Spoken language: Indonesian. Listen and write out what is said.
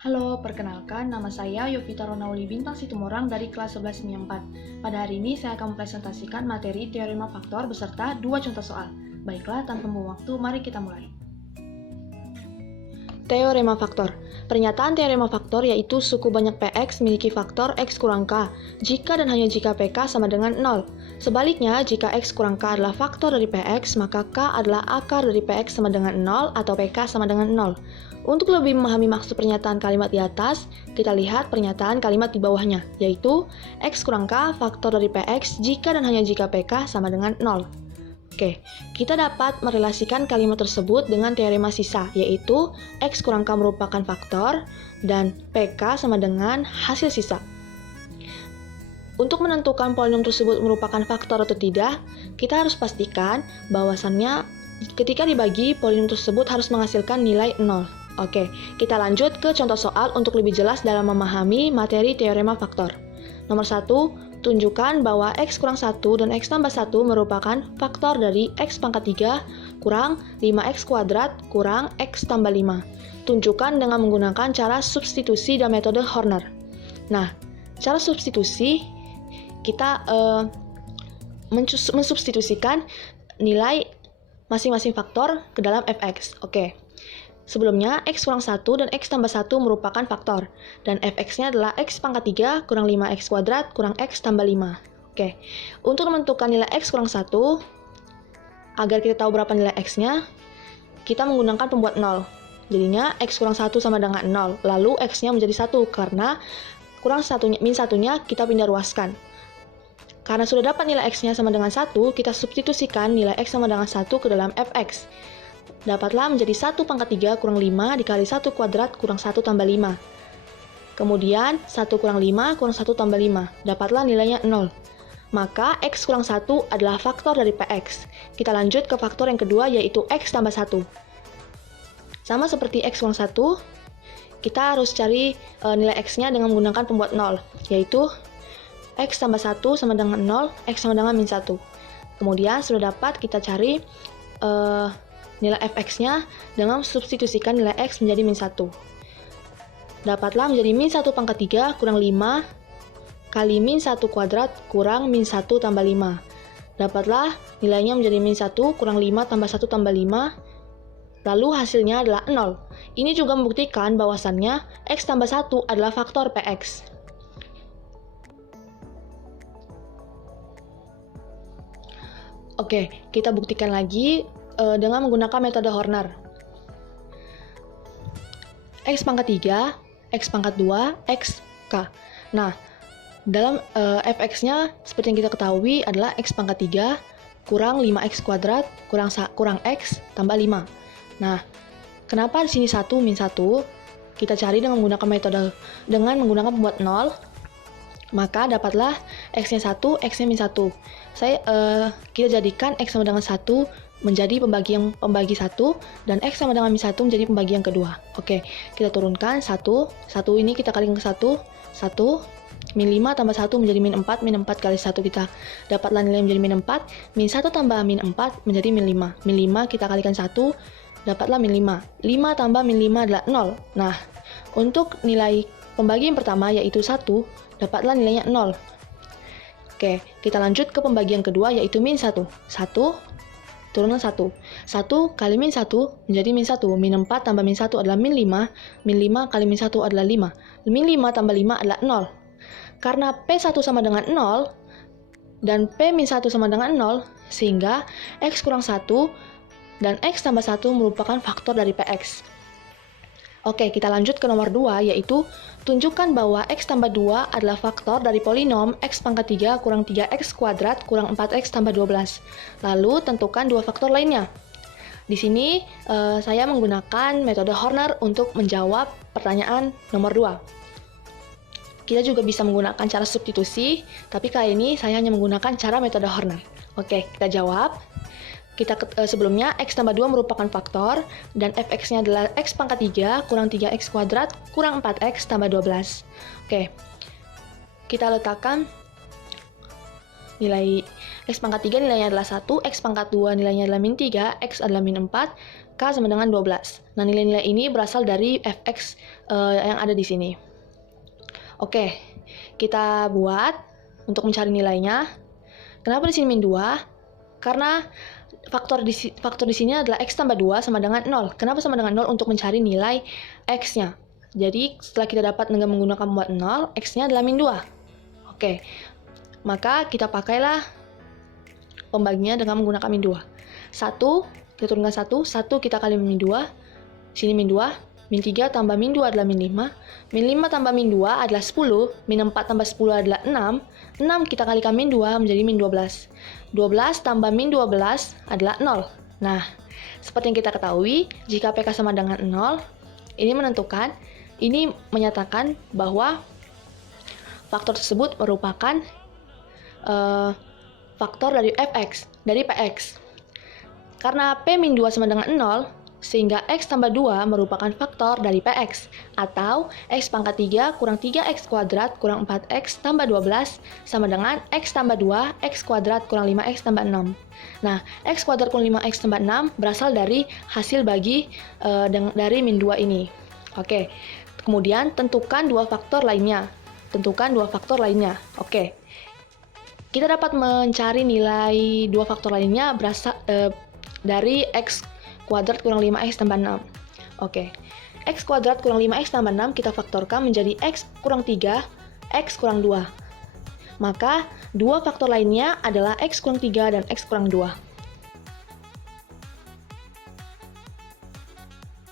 Halo, perkenalkan nama saya Yovita Ronauli Bintang Situmorang dari kelas 11 MIA 4. Pada hari ini saya akan mempresentasikan materi teorema faktor beserta 2 contoh soal. Baiklah, tanpa membuang waktu, mari kita mulai. Teorema faktor. Pernyataan teorema faktor yaitu suku banyak Px memiliki faktor X kurang K, jika dan hanya jika Pk sama dengan 0. Sebaliknya, jika X kurang K adalah faktor dari Px, maka K adalah akar dari Px sama dengan 0 atau Pk sama dengan 0. Untuk lebih memahami maksud pernyataan kalimat di atas, kita lihat pernyataan kalimat di bawahnya, yaitu X kurang K faktor dari Px jika dan hanya jika Pk sama dengan 0. Oke, kita dapat merelasikan kalimat tersebut dengan teorema sisa, yaitu X kurang K merupakan faktor dan PK sama dengan hasil sisa. Untuk menentukan polinom tersebut merupakan faktor atau tidak, kita harus pastikan bahwasannya ketika dibagi, polinom tersebut harus menghasilkan nilai 0. Oke, kita lanjut ke contoh soal untuk lebih jelas dalam memahami materi teorema faktor. Nomor 1, tunjukkan bahwa X kurang 1 dan X tambah 1 merupakan faktor dari X pangkat 3 kurang 5X kuadrat kurang X tambah 5. Tunjukkan dengan menggunakan cara substitusi dan metode Horner. Nah, cara substitusi, kita mensubstitusikan nilai masing-masing faktor ke dalam fx. Oke. Sebelumnya, X kurang 1 dan X tambah 1 merupakan faktor, dan fx-nya adalah X pangkat 3 kurang 5X kuadrat kurang X tambah 5. Oke, untuk menentukan nilai X kurang 1, agar kita tahu berapa nilai X-nya, kita menggunakan pembuat 0. Jadinya, X kurang 1 sama dengan 0, lalu X-nya menjadi 1, karena kurang satunya, min satunya kita pindah ruaskan. Karena sudah dapat nilai X-nya sama dengan 1, kita substitusikan nilai X sama dengan 1 ke dalam fx. Dapatlah menjadi 1 pangkat 3 kurang 5 dikali 1 kuadrat kurang 1 tambah 5. Kemudian 1 kurang 5 kurang 1 tambah 5. Dapatlah nilainya 0. Maka X kurang 1 adalah faktor dari Px. Kita lanjut ke faktor yang kedua, yaitu X tambah 1. Sama seperti X kurang 1, kita harus cari nilai X-nya dengan menggunakan pembuat 0, yaitu X tambah 1 sama dengan 0, X sama dengan min 1. Kemudian sudah dapat kita cari nilai fx-nya dengan substitusikan nilai x menjadi min 1. Dapatlah menjadi min 1 pangkat 3 kurang 5 kali min 1 kuadrat kurang min 1 tambah 5. Dapatlah nilainya menjadi min 1 kurang 5 tambah 1 tambah 5. Lalu hasilnya adalah 0. Ini juga membuktikan bahwasannya x tambah 1 adalah faktor px. Oke, kita buktikan lagi dengan menggunakan metode Horner. X pangkat 3, X pangkat 2, X, K. Nah, dalam fx-nya seperti yang kita ketahui adalah X pangkat 3 kurang 5X kuadrat kurang X tambah 5. Nah, kenapa di sini 1 min 1? Kita cari dengan menggunakan pembuat 0. Maka dapatlah X-nya 1, X-nya min 1. Kita jadikan X sama dengan 1 menjadi pembagi 1, dan X sama dengan min 1 menjadi pembagi yang kedua. Oke, kita turunkan 1 ini kita kalikan ke 1, min 5 tambah 1 menjadi min 4, min 4 kali 1 kita dapatlah nilai menjadi min 4, min 1 tambah min 4 menjadi min 5. Min 5 kita kalikan 1, dapatlah min 5. 5 tambah min 5 adalah 0. Nah, untuk nilai pembagi yang pertama yaitu 1, dapatlah nilainya 0. Oke, kita lanjut ke pembagi yang kedua yaitu min 1. 1 turunan 1. 1 kali min 1 menjadi min 1. Min 4 tambah min 1 adalah min 5. Min 5 kali min 1 adalah 5. Min 5 tambah 5 adalah 0. Karena P1 sama dengan 0 dan P min 1 sama dengan 0, sehingga X kurang 1 dan X tambah 1 merupakan faktor dari Px. Oke, kita lanjut ke nomor 2, yaitu tunjukkan bahwa X tambah 2 adalah faktor dari polinom X pangkat 3 kurang 3X kuadrat kurang 4X tambah 12. Lalu, tentukan dua faktor lainnya. Di sini, saya menggunakan metode Horner untuk menjawab pertanyaan nomor 2. Kita juga bisa menggunakan cara substitusi, tapi kali ini saya hanya menggunakan cara metode Horner. Oke, kita jawab. Sebelumnya, X tambah 2 merupakan faktor, dan fx-nya adalah X pangkat 3 kurang 3X kuadrat kurang 4X tambah 12. Oke, kita letakkan nilai X pangkat 3 nilainya adalah 1, X pangkat 2 nilainya adalah min 3, X adalah min 4, K sama dengan 12. Nah, nilai-nilai ini berasal dari fx yang ada di sini. Oke, kita buat untuk mencari nilainya. Kenapa di sini min 2? Karena faktor di sini adalah x tambah 2 sama dengan 0. Kenapa sama dengan 0? Untuk mencari nilai x-nya. Jadi, setelah kita dapat dengan menggunakan pembuat 0, x-nya adalah min 2. Oke, maka kita pakailah pembaginya dengan menggunakan min 2. 1, kita turunkan 1 kita kali min 2, sini min 2, min 3 tambah min 2 adalah min 5, min 5 tambah min 2 adalah 10, min 4 tambah 10 adalah 6, 6 kita kalikan min 2 menjadi min 12, 12 tambah min 12 adalah 0. Nah, seperti yang kita ketahui, jika PK sama dengan 0, ini menyatakan bahwa faktor tersebut merupakan faktor dari fx, dari px. Karena p min 2 sama dengan 0, sehingga x tambah 2 merupakan faktor dari px, atau x pangkat 3 kurang 3x kuadrat kurang 4x tambah 12 sama dengan x tambah 2, x kuadrat kurang 5x tambah 6. Nah, x kuadrat kurang 5x tambah 6 berasal dari hasil bagi dari min 2 ini. Oke, kemudian tentukan dua faktor lainnya. Oke, kita dapat mencari nilai dua faktor lainnya berasal dari x kuadrat kurang 5x tambah 6. Oke, x kuadrat kurang 5x tambah 6 kita faktorkan menjadi x kurang 3, x kurang 2. Maka dua faktor lainnya adalah x kurang 3 dan x kurang 2.